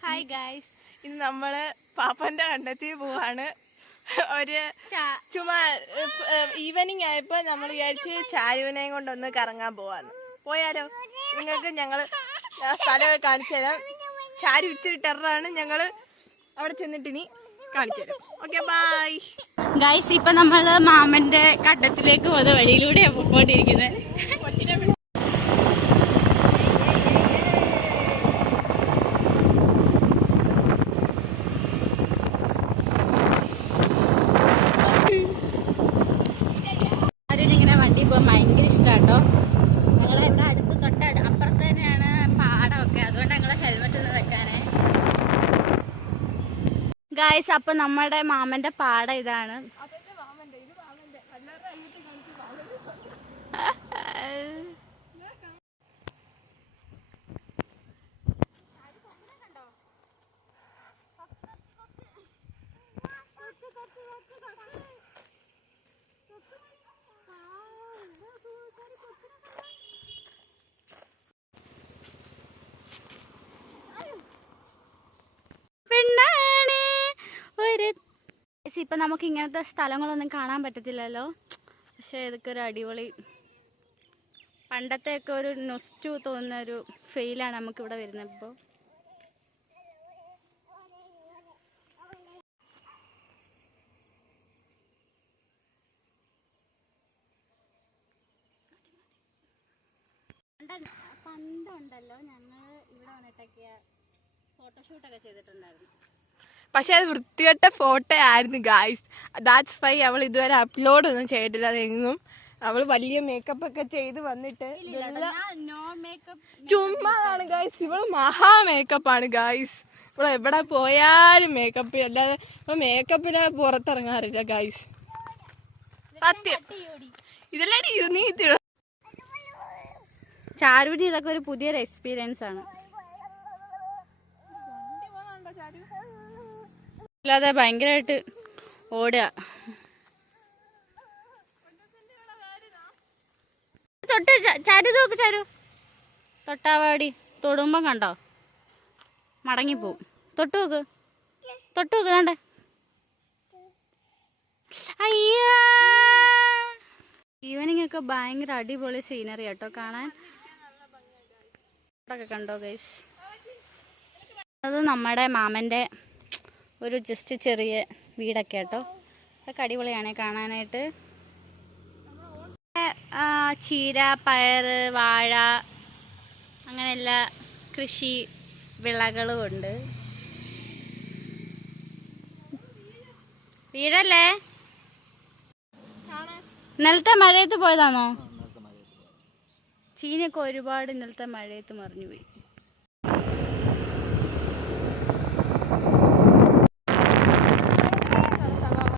Hi guys, ഇന്ന് നമ്മള് പാപ്പന്റെ കണ്ടെത്തി പോവാണ്. ഒരു ചുമ്മാ ഈവനിങ് ആയപ്പോ നമ്മൾ വിചാരിച്ച് ചാരുവിനെയും കൊണ്ടൊന്ന് കറങ്ങാൻ പോവാന്ന്. പോയാലോ? നിങ്ങൾക്ക് ഞങ്ങള് സ്ഥലമൊക്കെ കാണിച്ചു തരാം. ചാരു ഇച്ചിരി ടെററാണ്. ഞങ്ങള് അവിടെ ചെന്നിട്ടിനി കാണിച്ചു തരാം. Okay, bye guys. ഇപ്പൊ നമ്മള് മാമന്റെ കണ്ടത്തിലേക്ക് പോകുന്ന വഴിയിലൂടെയാണ് പോയിക്കൊണ്ടിരിക്കുന്നത്. ഇങ്ങനെ വണ്ടി പോകാൻ ഭയങ്കര ഇഷ്ടാട്ടോ. ഞങ്ങളെ ഇവിടെ അടുത്ത് അപ്പുറത്ത് തന്നെയാണ് പാടമൊക്കെ, അതുകൊണ്ട് ഞങ്ങള് ഹെൽമെറ്റ് ഒന്നും വെക്കാനേ. ഗൈസ്, അപ്പൊ നമ്മുടെ മാമന്റെ പാടം ഇതാണ്. ഇപ്പൊ നമുക്ക് ഇങ്ങനത്തെ സ്ഥലങ്ങളൊന്നും കാണാൻ പറ്റത്തില്ലല്ലോ. പക്ഷെ ഇതൊക്കെ ഒരു അടിപൊളി പണ്ടത്തെയൊക്കെ ഒരു നൊസ്റ്റു തോന്നുന്ന ഒരു ഫീലാണ് നമുക്ക് ഇവിടെ വരുന്നത്. ഇപ്പോൾ പണ്ടുണ്ടല്ലോ ഞങ്ങൾ ഇവിടെ വന്നിട്ടൊക്കെ ഫോട്ടോഷൂട്ടൊക്കെ ചെയ്തിട്ടുണ്ടായിരുന്നു. പക്ഷെ അത് വൃത്തികെട്ട ഫോട്ടോ ആയിരുന്നു ഗായ്സ്. ദാറ്റ്സ് വൈ അവൾ ഇതുവരെ അപ്ലോഡ് ഒന്നും ചെയ്തിട്ടില്ല. അതെങ്ങും അവള് വലിയ മേക്കപ്പ് ഒക്കെ ചെയ്ത് വന്നിട്ട് ചുമ്മാതാണ് ഗായ്സ്. ഇവള് മഹാ മേക്കപ്പാണ് ഗായ്സ്. ഇവള് എവിടെ പോയാലും മേക്കപ്പ്, അല്ലാതെ മേക്കപ്പിന് പുറത്തിറങ്ങാറില്ല ഗായ്സ്. സത്യം. ഇതല്ലേ നീ ചാരുവിന് ഇതൊക്കെ ഒരു പുതിയൊരു എക്സ്പീരിയൻസ് ആണ്. അല്ലാതെ ഭയങ്കരമായിട്ട് ഓടുക. തൊട്ട് ചാരു നോക്ക്, ചാരു തൊട്ടാവാടി. തൊടുമ്പം കണ്ടോ മടങ്ങിപ്പോവും. തൊട്ട് നോക്ക് വേണ്ടേ. അയ്യോ, ഈവനിങ് ഒക്കെ ഭയങ്കര അടിപൊളി സീനറി കേട്ടോ കാണാൻ. കണ്ടോ ഗൈസ്, അത് നമ്മുടെ മാമന്റെ ഒരു ജസ്റ്റ് ചെറിയ വീടൊക്കെ കേട്ടോ. അതൊക്കെ അടിപൊളിയാണ് കാണാനായിട്ട്. ചീര, പയറ്, വാഴ അങ്ങനെയുള്ള കൃഷി വിളകളും ഉണ്ട്. വീടല്ലേ? ഇന്നലത്തെ മഴയത്ത് പോയതാണോ? ചീനയൊക്കെ ഒരുപാട് ഇന്നലത്തെ മഴയത്ത് മറിഞ്ഞു പോയി.